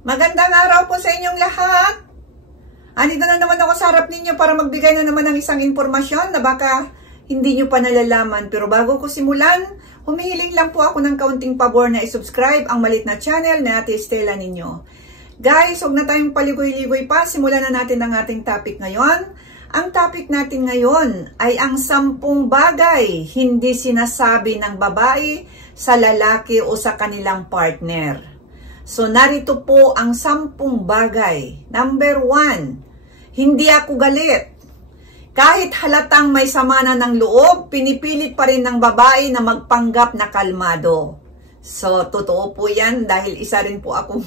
Magandang araw po sa inyong lahat. Andito na naman ako sa harap ninyo para magbigay na naman ng isang informasyon na baka hindi nyo pa nalalaman. Pero bago ko simulan, humihiling lang po ako ng kaunting pabor na i-subscribe ang malit na channel na Ate Estela ninyo. Guys, huwag na tayong paligoy-ligoy pa. Simulan na natin ang ating topic ngayon. Ang topic natin ngayon ay ang 10 bagay hindi sinasabi ng babae sa lalaki o sa kanilang partner. So, narito po ang 10 bagay. Number 1, hindi ako galit. Kahit halatang may sama na ng loob, pinipilit pa rin ng babae na magpanggap na kalmado. So, totoo po yan dahil isa rin po akong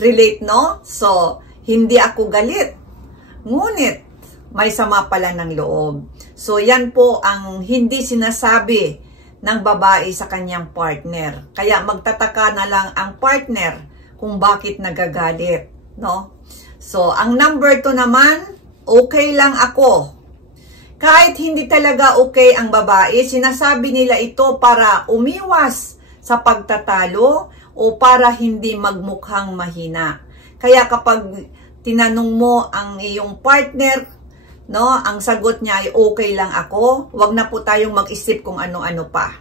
relate, no? So, hindi ako galit. Ngunit, may sama pala ng loob. So, yan po ang hindi sinasabi ng babae sa kanyang partner. Kaya magtataka na lang ang partner kung bakit nagagalit, no? So, ang number 2 naman, okay lang ako. Kahit hindi talaga okay ang babae, sinasabi nila ito para umiwas sa pagtatalo o para hindi magmukhang mahina. Kaya kapag tinanong mo ang iyong partner, no, ang sagot niya ay okay lang ako, wag na po tayong mag-isip kung ano-ano pa.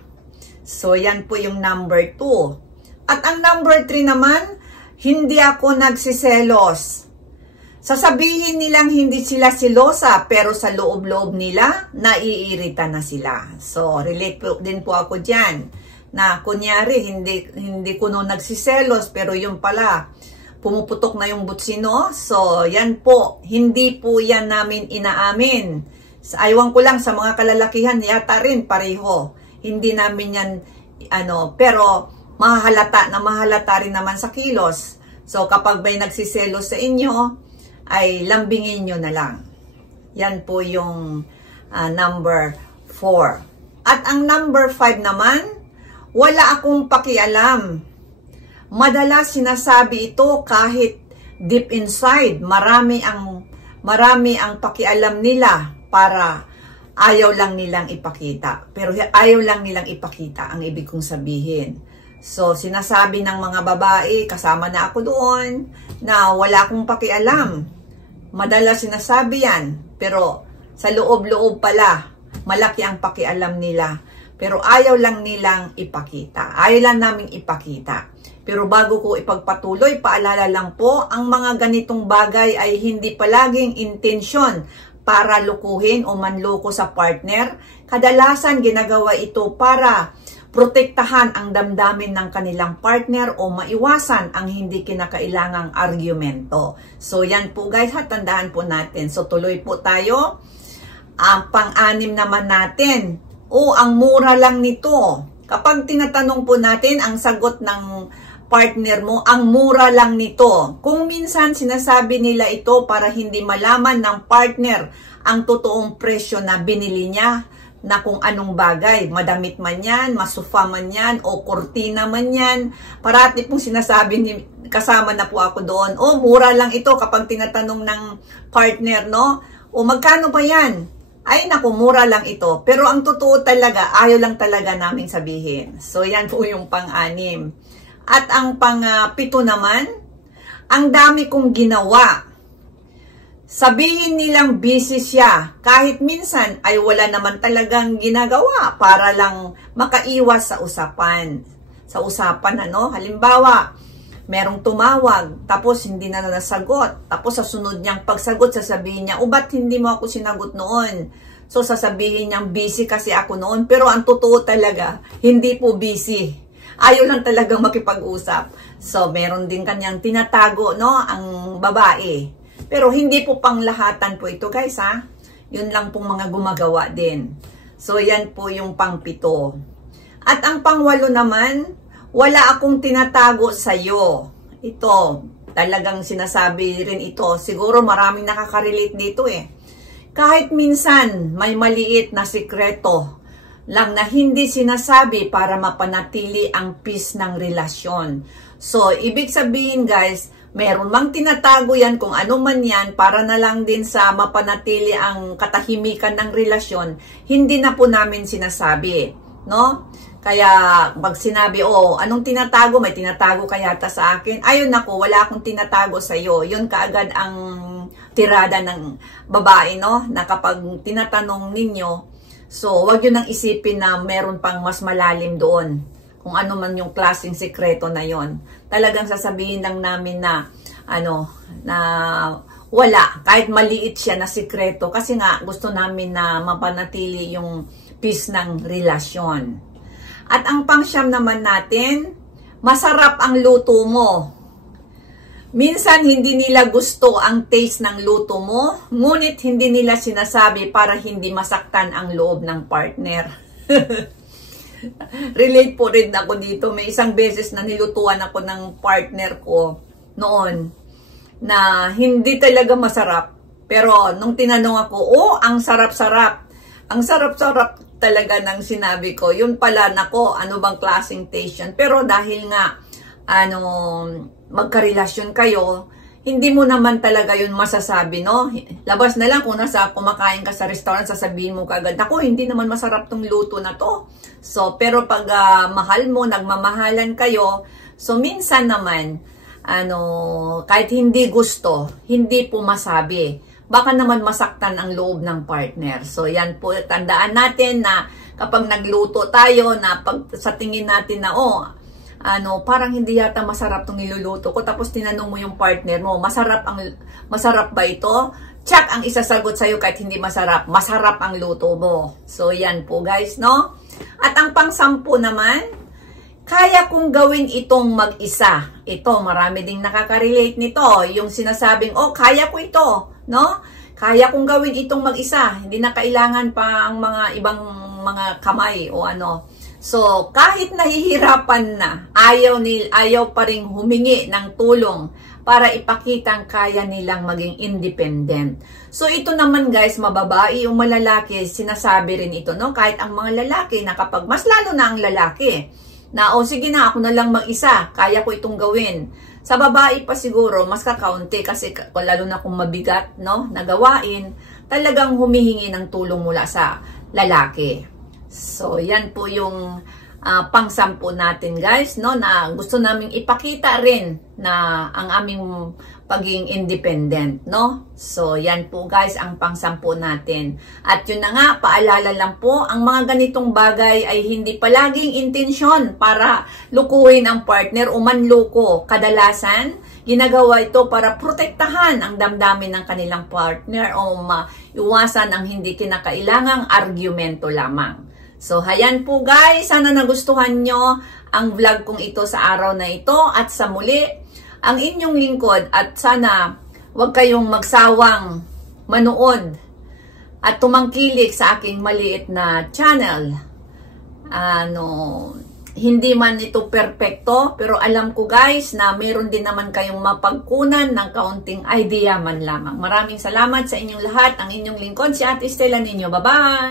So, yan po yung number 2. At ang number 3 naman, hindi ako nagsiselos. Sasabihin nilang hindi sila silosa, pero sa loob-loob nila, naiirita na sila. So, relate po, din po ako dyan. Na kunyari, hindi ko no nagsiselos, pero yung pala, pumuputok na yung butsino. So, yan po. Hindi po yan namin inaamin. Aywan ko lang sa mga kalalakihan, yata rin pareho. Hindi namin yan, pero mahalata rin naman sa kilos. So, kapag may nagsiselos sa inyo, ay lambingin nyo na lang. Yan po yung number 4. At ang number 5 naman, wala akong pakialam. Madalas sinasabi ito kahit deep inside, marami ang pakialam nila para ayaw lang nilang ipakita. Pero ayaw lang nilang ipakita ang ibig kong sabihin. So, sinasabi ng mga babae, kasama na ako doon, na wala akong pakialam. Madalas sinasabi yan, pero sa loob-loob pala, malaki ang pakialam nila. Pero ayaw lang nilang ipakita. Ayaw lang naming ipakita. Pero bago ko ipagpatuloy, paalala lang po, ang mga ganitong bagay ay hindi palaging intensyon para lukuhin o manloko sa partner. Kadalasan ginagawa ito para protektahan ang damdamin ng kanilang partner o maiwasan ang hindi kinakailangang argumento. So yan po guys, tandaan po natin. So tuloy po tayo. Ang pang-anim naman natin, ang mura lang nito. Kapag tinatanong po natin ang sagot ng partner mo, ang mura lang nito. Kung minsan sinasabi nila ito para hindi malaman ng partner ang totoong presyo na binili niya na kung anong bagay, madamit man yan, masufa man yan, o kortina man yan. Parati pong sinasabi kasama na po ako doon, mura lang ito kapag tinatanong ng partner, no? Magkano ba yan? Ay naku, mura lang ito. Pero ang totoo talaga, ayaw lang talaga namin sabihin. So yan po yung pang-anim. At ang pang-7 naman, ang dami kong ginawa. Sabihin nilang busy siya, kahit minsan ay wala naman talagang ginagawa para lang makaiwas sa usapan. Sa usapan, halimbawa, merong tumawag, tapos hindi na nasagot. Tapos sa sunod niyang pagsagot, sasabihin niya, ba't hindi mo ako sinagot noon? So sasabihin niyang busy kasi ako noon. Pero ang totoo talaga, hindi po busy. Ayaw lang talagang makipag-usap. So, meron din kanyang tinatago, no, ang babae. Pero hindi po panglahatan po ito, guys, ha? Yun lang pong mga gumagawa din. So, yan po yung pang-7. At ang pang-8 naman, wala akong tinatago sa'yo. Ito, talagang sinasabi rin ito. Siguro maraming nakaka-relate dito, eh. Kahit minsan, may maliit na sikreto lang na hindi sinasabi para mapanatili ang peace ng relasyon. So, ibig sabihin guys, meron mang tinatago yan kung ano man yan para na lang din sa mapanatili ang katahimikan ng relasyon, hindi na po namin sinasabi, no? Kaya pag sinabi, oh, anong tinatago? May tinatago ka yata sa akin. Ayun nako, wala akong tinatago sa iyo. Yun kaagad ang tirada ng babae, no? Na kapag tinatanong ninyo, so wag yun ang isipin na meron pang mas malalim doon. Kung ano man yung klaseng sekreto na yon. Talagang sasabihin lang namin na, na wala. Kahit maliit siya na sekreto. Kasi nga, gusto namin na mapanatili yung peace ng relasyon. At ang pangsyam naman natin, masarap ang luto mo. Minsan hindi nila gusto ang taste ng luto mo, ngunit hindi nila sinasabi para hindi masaktan ang loob ng partner. Relate po rin ako dito. May isang beses na nilutuan ako ng partner ko noon na hindi talaga masarap. Pero nung tinanong ako, oh, ang sarap-sarap. Ang sarap-sarap talaga ng sinabi ko. Yun pala, nako, ano bang klaseng taste yun? Pero dahil nga, magkarelasyon kayo, hindi mo naman talaga yun masasabi, no? Labas na lang kung nasa kumakain ka sa restaurant, sasabihin mo kagad, ako, hindi naman masarap tong luto na to. So, pero pag mahal mo, nagmamahalan kayo, so minsan naman, kahit hindi gusto, hindi po masabi. Baka naman masaktan ang loob ng partner. So, yan po, tandaan natin na kapag nagluto tayo, na pag sa tingin natin na, parang hindi yata masarap itong niluluto ko. Tapos tinanong mo yung partner mo, masarap ba ito? Check ang isasagot sa'yo kahit hindi masarap. Masarap ang luto mo. So, yan po guys, no? At ang pang-10 naman, kaya kong gawin itong mag-isa. Ito, marami ding nakaka-relate nito. Yung sinasabing, oh, kaya ko ito. No? Kaya kong gawin itong mag-isa. Hindi na kailangan pa ang mga ibang mga kamay o ano. So, kahit nahihirapan na, ayaw pa rin humingi ng tulong para ipakitang kaya nilang maging independent. So, ito naman guys, mababae o malalaki, sinasabi rin ito, no? Kahit ang mga lalaki na kapag, mas lalo na ang lalaki, na, sige na, ako na lang mag-isa, kaya ko itong gawin. Sa babae pa siguro, mas kakaunti kasi lalo na kung mabigat, no, na gawain, talagang humihingi ng tulong mula sa lalaki. So, yan po yung pang-10 natin guys, no, na gusto naming ipakita rin na ang aming pagiging independent, no. So, yan po guys ang pang-10 natin. At yun na nga, paalala lang po, ang mga ganitong bagay ay hindi palaging intensyon para lukuhin ang partner o manluko. Kadalasan, ginagawa ito para protektahan ang damdamin ng kanilang partner o maiwasan ang hindi kinakailangang argumento lamang. So, hayan po guys, sana nagustuhan nyo ang vlog kong ito sa araw na ito at sa muli, ang inyong lingkod at sana huwag kayong magsawang manood at tumangkilik sa aking maliit na channel. Hindi man ito perfecto, pero alam ko guys na meron din naman kayong mapagkunan ng kaunting idea man lamang. Maraming salamat sa inyong lahat, ang inyong lingkod, si Ate Stella ninyo. Bye-bye!